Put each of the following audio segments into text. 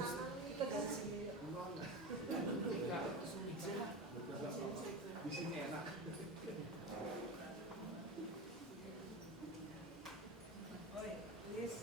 Kita dari sini. Di sini enak. Oi, Liz.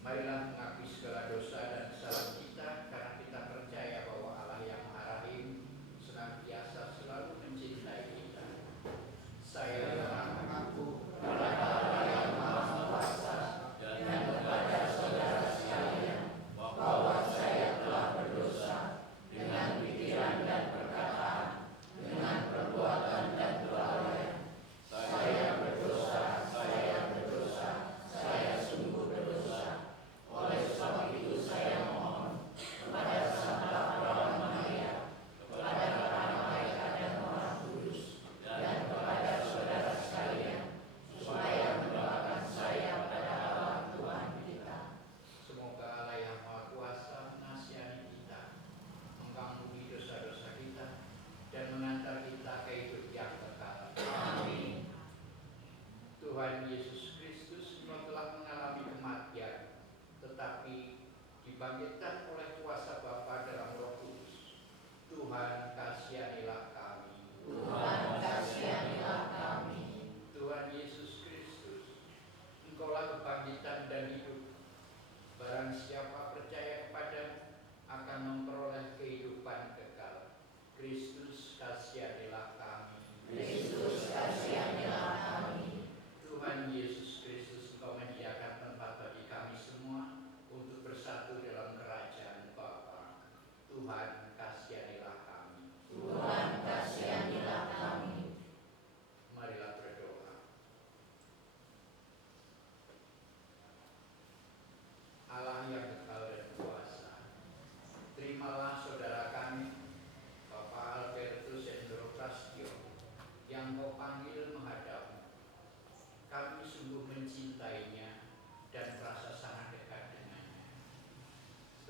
Marilah mengakui segala dosa dan kesalahan kita, karena kita percaya bahwa Allah yang Maha Rahim senantiasa selalu mencintai kita. Saya mengaku kepada Allah yang Maha Kuasa dan kepada saudara sekalian dibangkitkan oleh kuasa Bapa dalam Roh Kudus. Tuhan kasihanilah kami. Tuhan kasihanilah kami. Tuhan Yesus Kristus, Engkaulah kebangkitan dan hidup. Barang siapa percaya kepadamu akan memperoleh kehidupan kekal. Kristus kasihanilah kami. Kristus kasihanilah kami. Tuhan Yesus Kristus, Engkau menyediakan tempat bagi kami semua untuk bersatu dalam kerajaan Bapa. Tuhan kasihanilah kami. Tuhan kasihanilah kami. Marilah berdoa. Allah yang kekal dan kuasa, terimalah saudara kami, Bapak Albertus Endro Prastio, yang Kau panggil menghadapmu. Kami sungguh mencintainya dan merasa sangat dekat dengannya.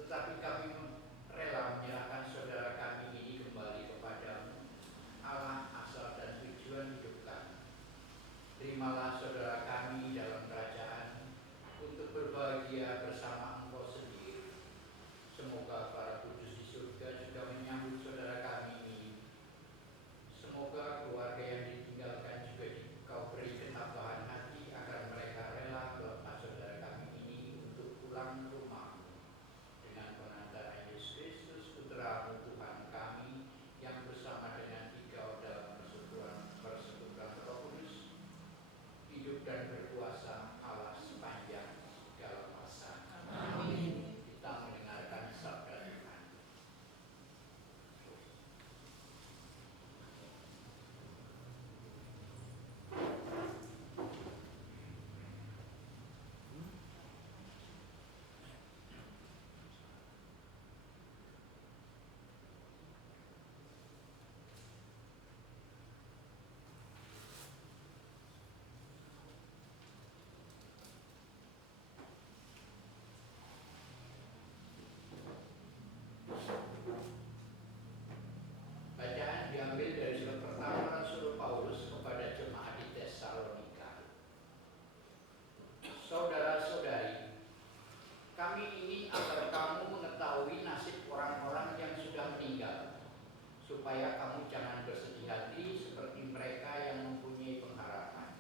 Tetapi kami rela menyerahkan saudara kami ini kembali kepadamu, Allah asal dan tujuan hidup kami. Terimalah saudara kami dalam kerajaan untuk berbahagia bersama Engkau sendiri. Semoga para kudus di surga juga menyambut saudara kami ini. Semoga keluarga yang ditinggalkan juga Kau beri ketabahan hati agar mereka rela melepas saudara kami ini untuk pulang ke rumah dengan pengantaran Yesus Kristus Putra-Mu Tuhan kami yang bersama dengan Engkau dalam persekutuan Roh Kudus, hidup dan berkuasa Allah sepanjang segala masa. Amin. Kita mendengarkan sabda Tuhan. Bacaan diambil dari surat pertama Rasul Paulus kepada jemaat di Tesalonika. Saudara-saudari, kami ingin agar kamu mengetahui nasib orang-orang yang sudah meninggal, supaya kamu jangan bersedih hati seperti mereka yang mempunyai pengharapan.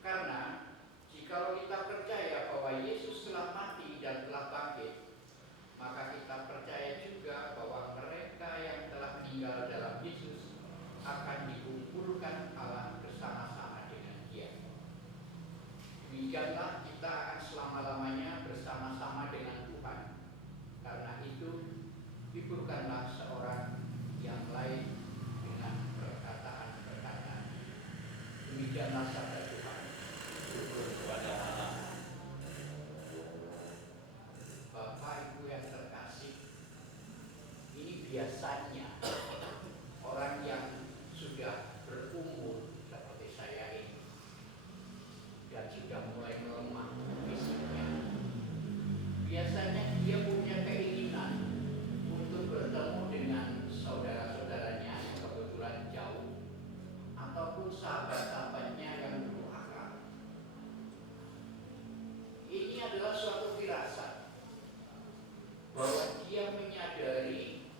Karena jikalau kita percaya bahwa Yesus telah mati dan telah bangkit, maka kita percaya juga bahwa mereka yang telah meninggal dalam Yesus akan dikumpulkan Allah bersama-sama dengan Dia. Demikianlah kita akan selama-lamanya bersama-sama dengan Tuhan. Karena itu, hiburkanlah seorang yang lain dengan perkataan-perkataan. Demikianlah sabda Tuhan. Syukur kepada Allah. Bapak Ibu yang terkasih, ini biasanya orang yang sudah berumur seperti saya ini dan sudah mulai melemah fisiknya, biasanya dia punya keinginan untuk bertemu dengan saudara-saudaranya yang kebetulan jauh ataupun sahabat-sahabatnya yang durhaka. Ini adalah suatu firasat bahwa dia menyadari,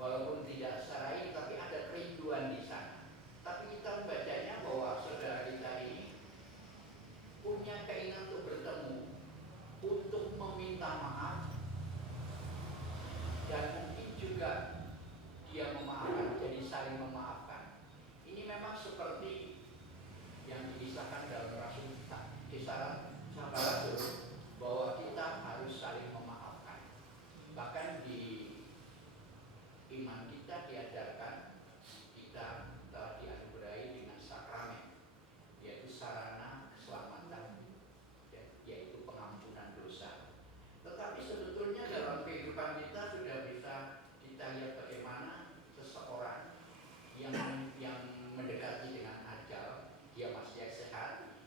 walaupun tidak secara ini, tapi ada kerinduan di sana. Tapi kita membacanya bahwa saudara kita ini punya keinginan untuk bertemu, untuk meminta maaf, dan mungkin juga dia memaafkan, jadi saling memaafkan. Ini memang seperti yang dikisahkan dalam Rasul kisaran sahabat Rasul, bahwa kita harus saling memaafkan. Bahkan di iman kita diajarkan kita telah dianugerahi dengan sakramen, yaitu sarana keselamatan, yaitu pengampunan dosa. Tetapi sebetulnya dalam kehidupan kita sudah bisa kita lihat bagaimana seseorang yang mendekati dengan ajal, dia masih sehat,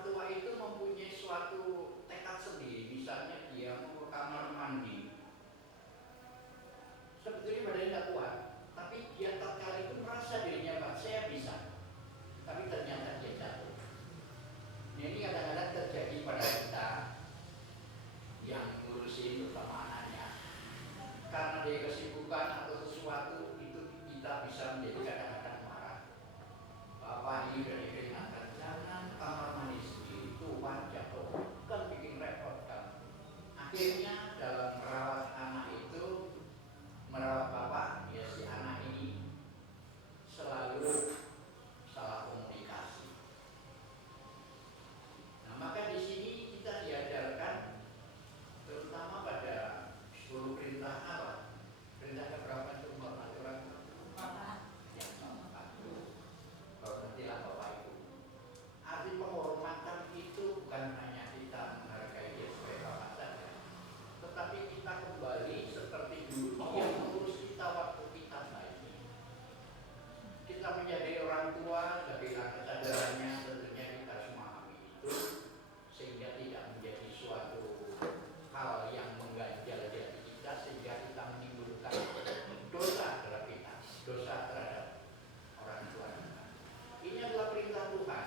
orang tua itu mempunyai suatu tekad sendiri, misalnya dia mau ke kamar mandi, sebetulnya badannya tidak kuat, tapi dia tatkala itu merasa dirinya saya bisa, tapi ternyata dia jatuh. Nah, ini kadang-kadang terjadi pada kita yang ngurusin terutama anaknya, karena dia kesibukan atau sesuatu itu kita bisa menjadi kadang-kadang marah. Bapak ini sudah diperingatkan jangan kamar mandi sendiri, itu wajah kan bikin repot kan. Akhirnya dalam merawat anak itu, merawat bapak, ya si anak ini selalu salah komunikasi. Nah, maka di sini kita diajarkan terutama pada 10 perintah apa? Perintah keberapa itu menghormati orang tua? Yang keempat. Hormatilah bapak ibu. Arti penghormatan itu bukan hanya kita menghargai dia sebagai bapak saja, tetapi kita kembali seperti dulu dia mengurus kita waktu kita bayi. Kita menjadi orang tua, bila kesadarannya tentunya kita harus memahami itu, sehingga tidak menjadi suatu hal yang mengganjal di hati kita, sehingga kita menimbulkan dosa terhadap kita, dosa terhadap orang tua kita. Ini adalah perintah Tuhan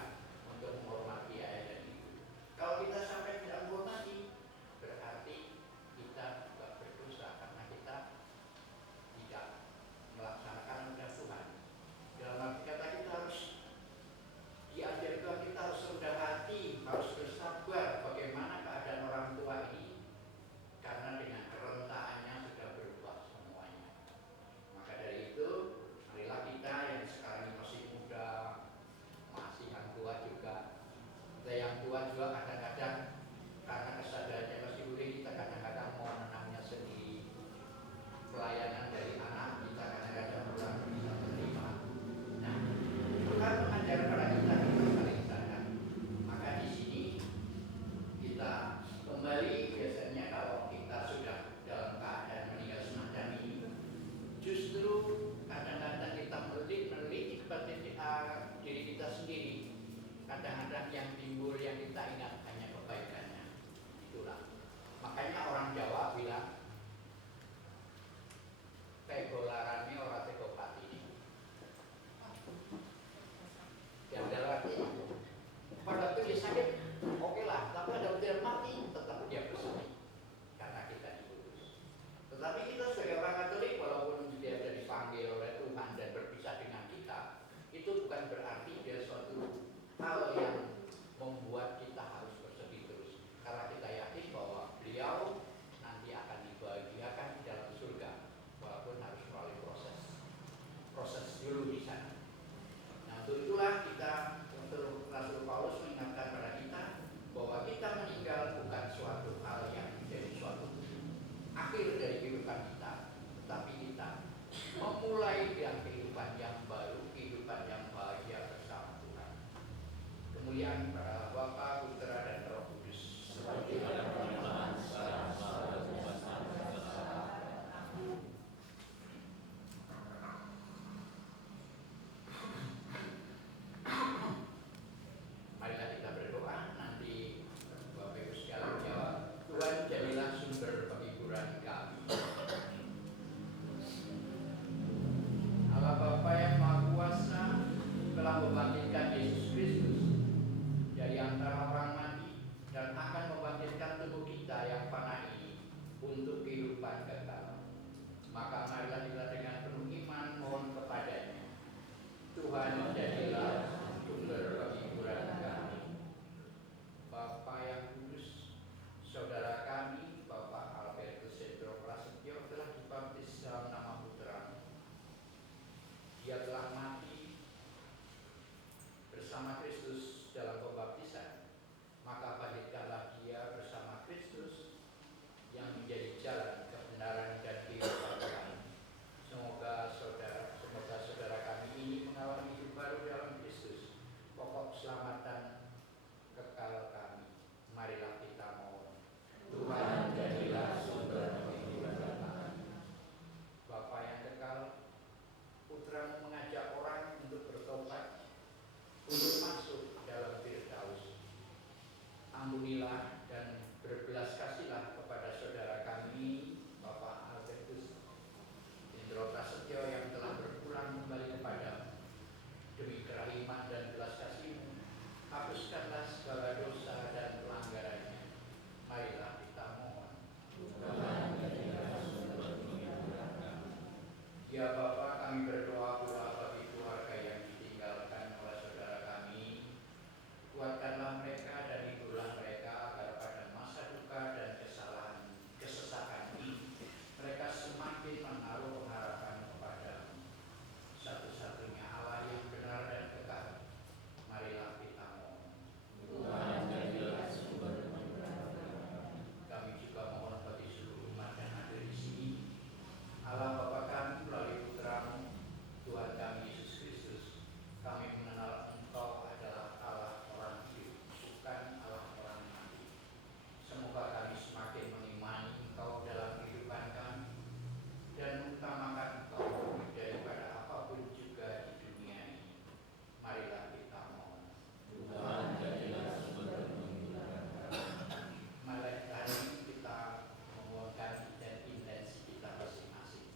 untuk menghormati ayah dan ibu. Kalau kita sampai tidak menghormati, berarti kita juga berdosa karena kita tidak melaksanakan perintah Tuhan. Dalam arti kata kita harus diajar Tuhan, kita harus rendah hati, harus bersabar bagaimana keadaan orang tua ini, karena dengan kerentaannya sudah berubah semuanya. Maka dari itu, marilah kita yang sekarang ini masih muda, masih yang tua juga, kita yang tua juga kadang-kadang karena kesadarannya masih muda, kita kadang-kadang mau menenangnya sendiri. Pelayanan dari anak kita kadang-kadang kurang bisa menerima. Nah, Tuhan mengajar pada kita saling sadar. Maka di sini kita kembali, biasanya kalau kita sudah dalam keadaan meninggal semacam ini, justru kadang-kadang kita menelit kepada diri kita sendiri. Kadang-kadang yang timbul yang kita ingat Ampunilah dan berbelas kasihlah kepada saudara kami, Bapak Albertus Hendro Prasetyo yang telah berpulang kembali kepadamu. Demi kerahiman dan belas kasih-Mu, hapuskanlah segala dosa dan pelanggarannya. Marilah kita mohon. Ya Bapa, kami berdoa pula bagi keluarga yang ditinggalkan oleh saudara kami. Kuatkanlah mereka dan hiburlah mereka agar pada masa duka dan kesesakan ini mereka semakin menaruh harapan kepada-Mu, satu-satunya Allah yang benar dan kekal. Marilah kita mohon. Kami juga mohon bagi seluruh umat yang ada di sini. Allah Bapa kami melalui Putra-Mu, Tuhan kami Yesus Kristus, kami mengenal Engkau adalah Allah orang hidup, bukan Allah orang mati. Semoga kami semakin mengimani Engkau dalam kehidupan kami dan mengutamakan Engkau lebih daripada apapun juga di dunia ini. Marilah kita mohon. Malam hari ini kita memohonkan dan intensi kita masing-masing.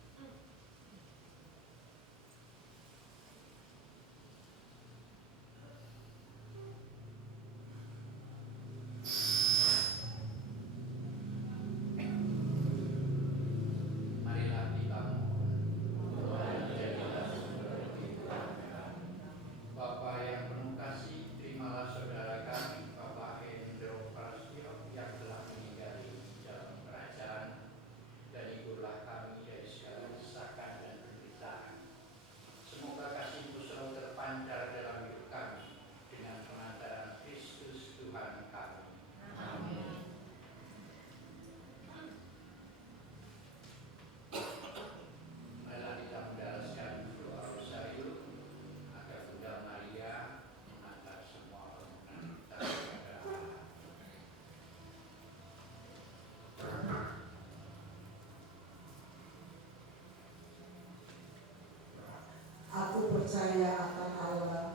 Marilah kita mohon. Bapa yang penuh kasih, terimalah saudara kami, Bapak Hendro Prasetyo yang telah meninggali dalam kerajaan, dan hiburlah kami dari segala kesesakan dan penderitaan. Semoga kasih-Mu selalu terpancar dalam hidup kami dengan pengantaran Kristus Tuhan kami. Marilah kita mendalaskan doa Rosario agar Bunda Maria mengantar semua permohonan kita kepada Allah. Aku percaya akan Allah,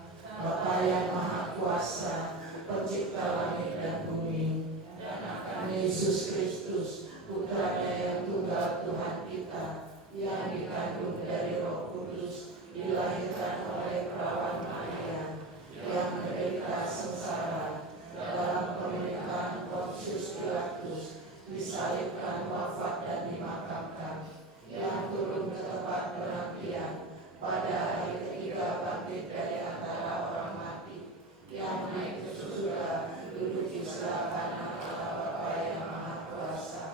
Bapa yang Maha Kuasa, Pencipta langit dan bumi, dan akan Yesus Kristus, Putranya yang tunggal Tuhan kita, yang dikandung dari Roh Kudus, dilahirkan oleh perawan Maria, yang menderita sengsara dalam pemerintahan Pontius Pilatus, disalibkan, wafat dan dimakamkan, yang turun ke tempat penantian, pada hari ketiga bangkit dari antara orang mati, yang naik ke surga, duduk di sebelah kanan Allah Bapa yang Maha Kuasa.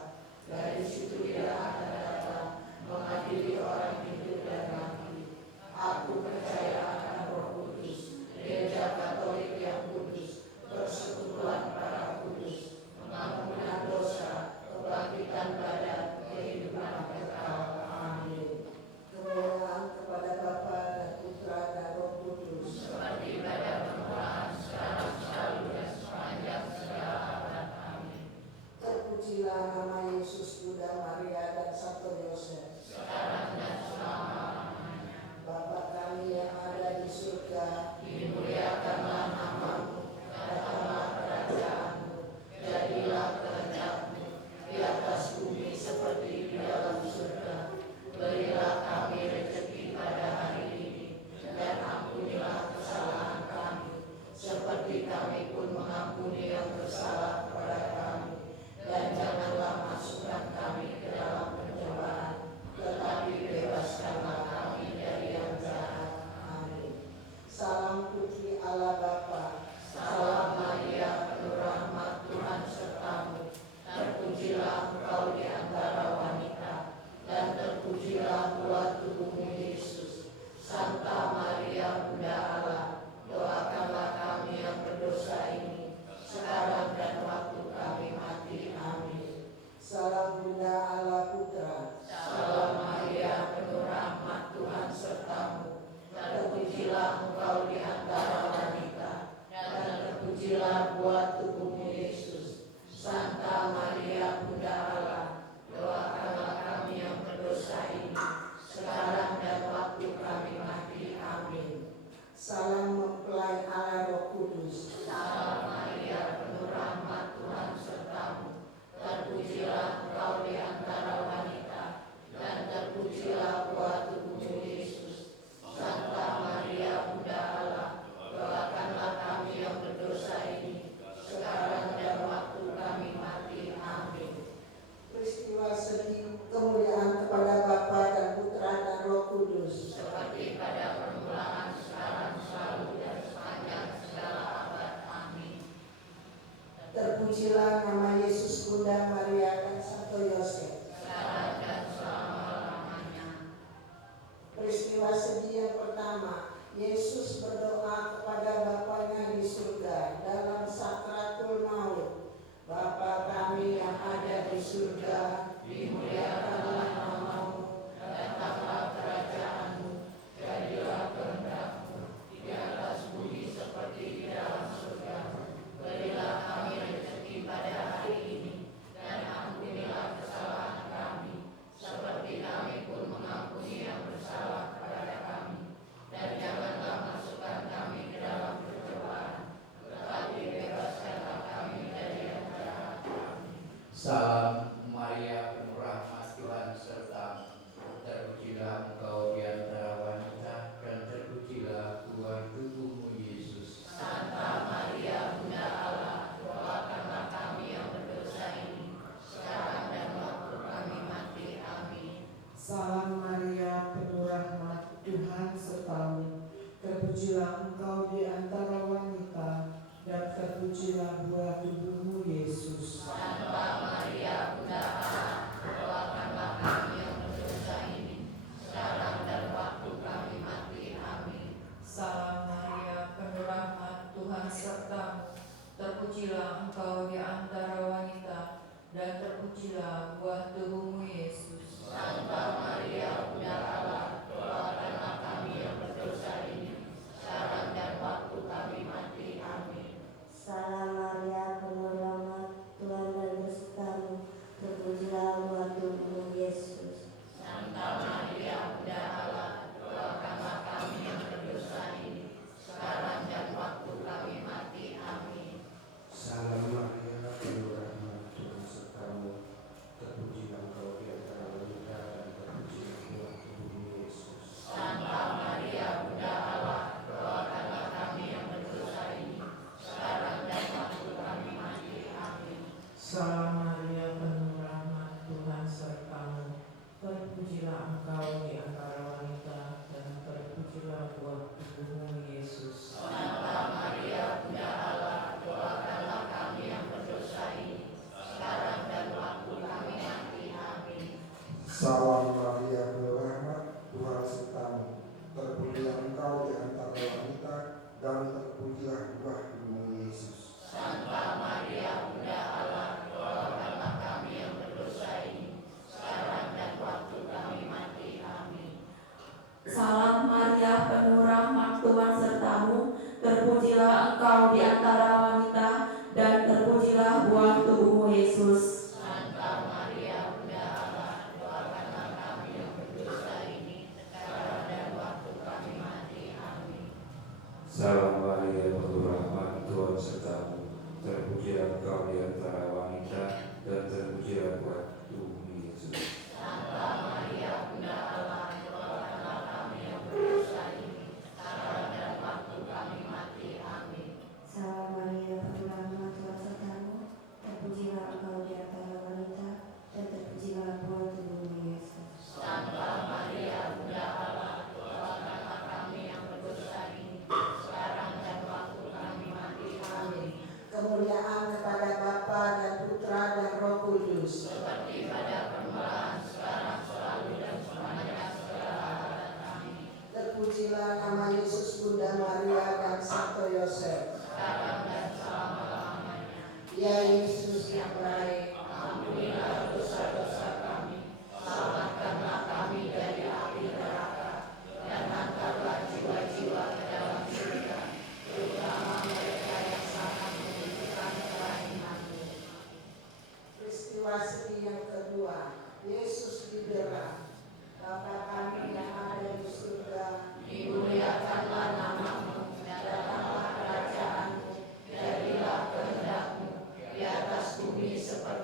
Dari situ Dia akan datang mengadili orang hidup dan mati. Aku percaya akan Roh Kudus, Gereja Katolik yang kudus, persekutuan para kudus, pengampunan dosa, kebangkitan badan, kehidupan kekal. Amin. Kemuliaan kepada Bapa dan Putra dan Roh Kudus, Seperti pada permulaan, sekarang, selalu, dan sepanjang segala abad. Amin. terpujilah nama Yesus, Bunda Maria dan Santo Yosef. Sekarang dan selama-lamanya. Bapa kami yang ada di surga, Dimuliakanlah nama-Mu, datanglah kerajaan-Mu, jadilah kehendak-Mu di atas bumi seperti di dalam surga. Berilah kami rezeki pada hari ini, dan ampunilah kesalahan kami, seperti kami pun mengampuni yang bersalah kepada kami. Dan janganlah masukkan kami ke dalam pencobaan, tetapi bebaskanlah kami dari yang jahat. Amin. salam putri Allah Bapa, Salam Maria, penuh rahmat, Tuhan sertamu. Terpujilah engkau di antara wanita, dan terpujilah buah tubuhmu Yesus. Santa Maria, Bunda Allah, doakanlah kami yang berdosa ini, sekarang dan waktu kami mati. Amin. salam Bunda Allah Putra, Salam Maria, penuh rahmat, Tuhan sertamu. Terpujilah engkau di antara wanita, dan terpujilah buah tubuhmu Yesus. Santa Maria, Bunda Allah, doakanlah kami yang berdosa ini, sekarang dan waktu kami mati. Amin. salam mempelai Allah Roh Kudus, Salam Maria, penuh rahmat, Terpujilah nama Yesus, Bunda Maria dan Santo Yosef. sekarang dan selama-lamanya. Peristiwa sedih yang pertama, Yesus berdoa kepada Bapanya di surga dalam sakratul maut. Bapa kami yang ada di surga, Dimuliakanlah namamu, datanglah kerajaanmu, jadilah kehendak-Mu di atas bumi seperti di dalam surga. Berilah kami rezeki pada hari ini, dan ampunilah kesalahan kami, seperti kami pun mengampuni yang bersalah kepada kami. Dan janganlah masukkan kami ke dalam pencobaan, tetapi bebaskanlah kami dari yang jahat. Salam Maria, penuh rahmat, Tuhan sertamu. Terpujilah engkau di antara wanita, dan terpujilah buah tubuhmu Yesus. Santa Maria, Bunda Allah, doakanlah kami yang berdosa ini, sekarang dan waktu kami mati. Amin. Salam Maria, penuh rahmat, Tuhan sertamu. Terpujilah engkau di antara wanita, dan terpujilah buah tubuhmu Yesus. Santa Maria, Bunda Allah, doakanlah kami yang berdosa ini, sekarang dan waktu kami mati. Amin. Salam Maria, penuh rahmat, Tuhan sertamu. Terpujilah engkau di antara wanita, dan terpujilah buah tubuhmu Yesus. Santa Maria, Bunda Allah, doakanlah kami yang berdosa ini, sekarang dan waktu kami mati. Amin. Salam Maria, penuh rahmat, Tuhan besertamu. Terpujilah buah tubuhmu Yesus. Santa Maria, Bunda Allah, doakanlah kami yang berdosa ini, sekarang dan waktu kami mati. Amin. Salam Maria, penuh rahmat, Tuhan sertamu. Terpujilah engkau di antara wanita, dan terpujilah buah tubuhmu Yesus. Santa Maria, Bunda Allah, doakanlah kami yang berdosa ini, sekarang dan waktu kami mati. Amin. Salam Maria, penuh rahmat, Tuhan sertamu. Terpujilah engkau di antara wanita, dan terpujilah buah tubuhmu Yesus. Santa Maria, Bunda Allah, doakanlah kami yang berdosa ini, sekarang dan waktu kami mati. Amin. Salam Maria, penuh rahmat, Tuhan sertamu. Terpujilah engkau di antara wanita, dan terpujilah buah tubuhmu Yesus. Santa Maria, Bunda Allah, doakanlah kami yang berdosa ini, sekarang dan waktu kami mati. Amin. Salam Maria, penuh rahmat, Tuhan sertamu. Terpujilah engkau di antara wanita, dan terpujilah buah tubuhmu Yesus. Santa Maria, Bunda Allah, doakanlah kami yang berdosa ini, sekarang dan waktu kami mati. Amin. Salam Maria, penuh rahmat, Tuhan sertamu. Terpujilah engkau di antara wanita, dan terpujilah buah tubuhmu Yesus. Santa Maria, Bunda Allah, doakanlah kami yang berdosa ini, sekarang dan waktu kami mati. Amin. Salam Maria, penuh rahmat, Tuhan sertamu. Terpujilah engkau di antara wanita, dan terpujilah buah tubuhmu Yesus. Santa Maria, Bunda Allah, doakanlah kami yang berdosa ini, sekarang dan waktu kami mati. Amin. Kemuliaan kepada Bapa dan Putra dan Roh Kudus. Seperti pada permulaan, sekarang, selalu, dan sepanjang segala abad. Amin. Terpujilah nama Yesus, Bunda Maria dan Santo Yosef. Sekarang dan selama-lamanya. Ya Yesus yang baik, Ampunilah dosa-dosa kami, selamatkanlah kami dari api neraka, dan angkatlah jiwa-jiwa ke dalam surga, terutama mereka yang sangat membutuhkan kerahiman-Mu. peristiwa sedih yang kedua, Yesus didera. Bapa kami yang ada di surga, Dimuliakanlah namamu, datanglah kerajaan-Mu, jadilah kehendak-Mu di atas bumi seperti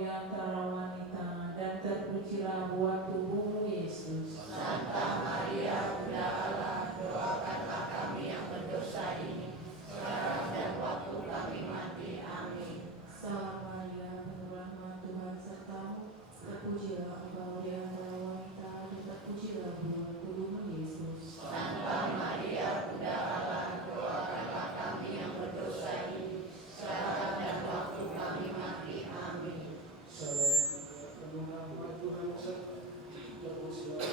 di antara wanita, dan terpujilah buah tubuhmu Yesus. Santa Maria, Bunda Allah, doakanlah kami yang berdosa ini, sekarang dan waktu kami mati. Amin. Salam Maria, penuh rahmat, Tuhan sertamu, terpujilah engkau di antara wanita, dan terpujilah buah tubuhmu Yesus. Santa Maria, Bunda Allah, doakanlah kami yang berdosa ini, sekarang dan waktu kami mati. Amin. Salam penuh rahmat Tuhan sertamu, terpujilah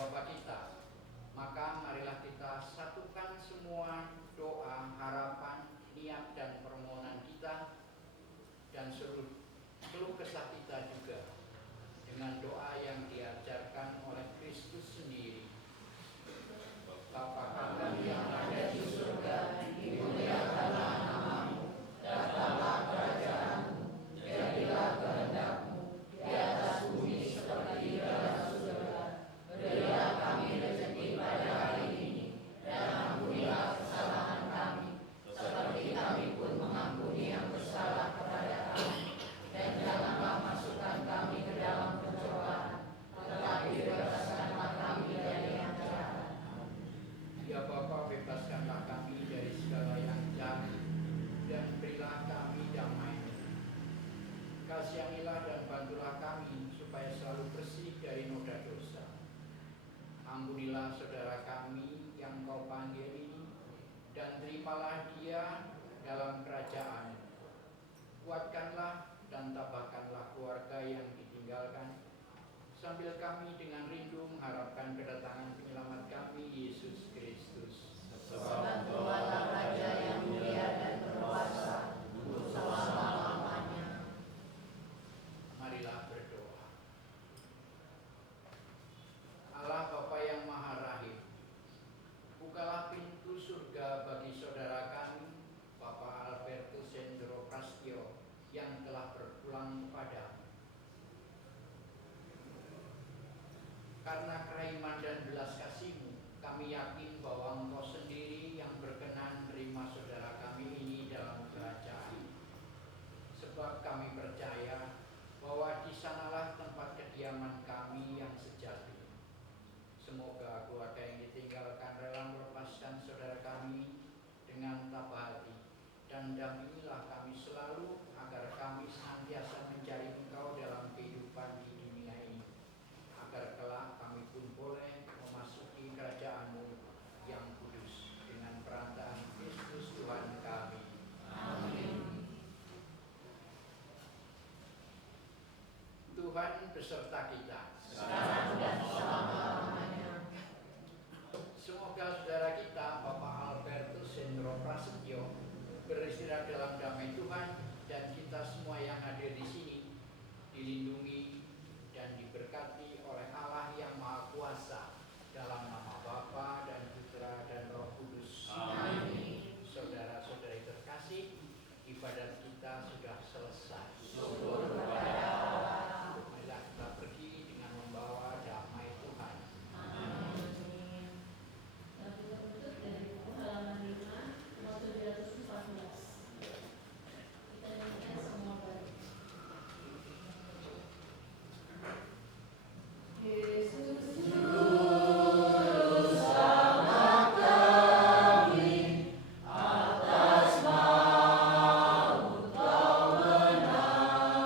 Bapa kita, maka marilah kita satukan semua doa, harapan, niat dan permohonan kita dan seluruh keluh kesah kita juga dengan doa yang diajarkan oleh Kristus sendiri. Bapa kami yang ada di surga, dimuliakanlah namamu, datanglah kerajaanmu, jadilah kehendak-Mu di atas bumi seperti di dalam surga. Berilah kami rezeki pada hari ini, dan ampunilah kesalahan kami, seperti kami pun mengampuni yang bersalah kepada kami. Dan janganlah masukkan kami ke dalam pencobaan, tetapi bebaskanlah kami dari yang jahat. Ya Bapa, bebaskanlah kami dari segala yang jahat, dan berilah kami damai. Kasihanilah dan bantulah kami supaya selalu bersih dari noda dosa. Ampunilah saudara kami yang Kau panggil ini, dan terimalah dia dalam kerajaan. Kuatkanlah dan tabahkanlah keluarga yang ditinggalkan, sambil kami dengan rindu mengharapkan kedatangan penyelamat kami, Yesus Kristus. Sebab Tuhanlah Raja yang mulia dan berkuasa untuk selama-lamanya. Marilah berdoa. Allah Bapa yang Maha Rahim, bukalah pintu surga bagi saudara kami, Bapak Albertus Hendro Prastio, yang telah berpulang kepadamu. Karena kerahiman dan belas kasih-Mu, kami yakin bahwa Engkau sendiri yang berkenan menerima saudara kami ini dalam kerajaan. Sebab kami percaya bahwa di sanalah tempat kediaman kami yang sejati. Semoga keluarga yang ditinggalkan rela melepaskan saudara kami dengan tabah hati, dan dampingilah kami selalu agar kami senantiasa mencari Engkau dalam kehidupan di dunia ini, agar kelak kami pun boleh memasuki kerajaan-Mu yang kudus dengan perantaraan Kristus Tuhan kami. Amin. Tuhan beserta kita. Sekarang dan selama-lamanya. Semoga saudara kita, Bapak Albertus Hendro Prasetyo, beristirahat dalam damai Tuhan, dan kita semua yang hadir di sini dilindungi dan diberkati oleh Allah yang Maha Kuasa, dalam nama Bapa dan Putra dan Roh Kudus. Amin. Saudara-saudari terkasih, ibadat kita sudah selesai. Syukur kepada Allah. Marilah kita pergi dengan membawa damai Tuhan. Amin. Nah, kita tutup dari buku halaman 5, nomor 714. Kita nyanyikan semua bareng. Yesus juru selamat kami, atas maut Kau menang.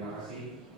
Terima kasih.